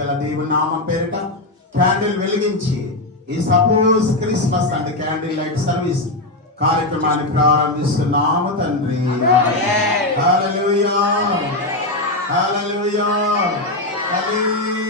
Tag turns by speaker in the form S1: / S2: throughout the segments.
S1: గల దేవుని నామం పేరిట క్యాండిల్ వెలిగించి ఈ suppose Christmas and candle light service కార్యక్రమాన్ని ప్రారంభిస్తున్నాము తండ్రి. హల్లెలూయా హల్లెలూయా హల్లెలూయా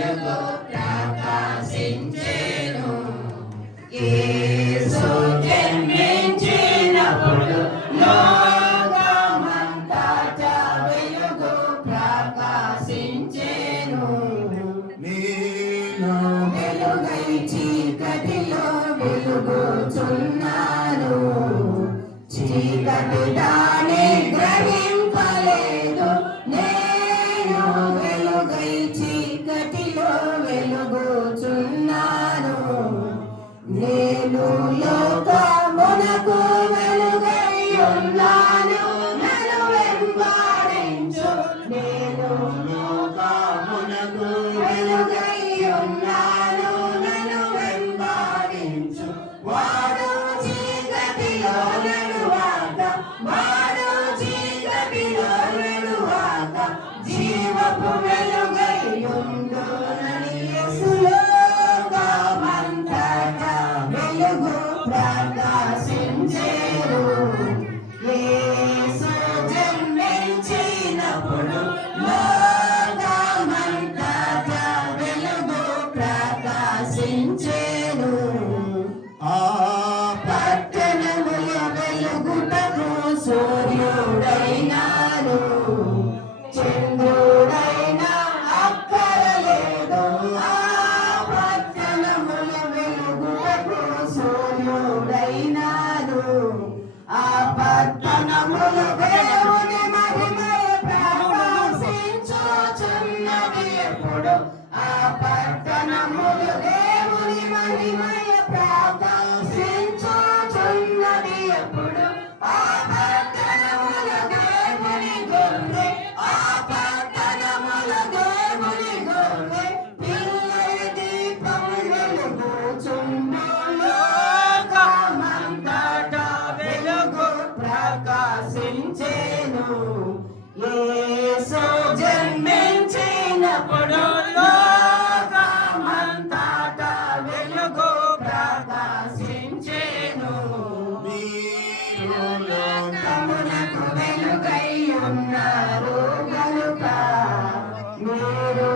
S1: వెలుగు ప్రకాశించేను. యేసు జన్మించినప్పుడు లోకమంతా వెలుగు ప్రకాశించేను. నేను వెలుగై చీకటిలో వెలుగు చున్న నేను లోకమునకు ఎప్పుడు ఆ పట్టణములు దేవుని మహిమయ ప్రార్థన. ఉన్నారు కనుక మీరు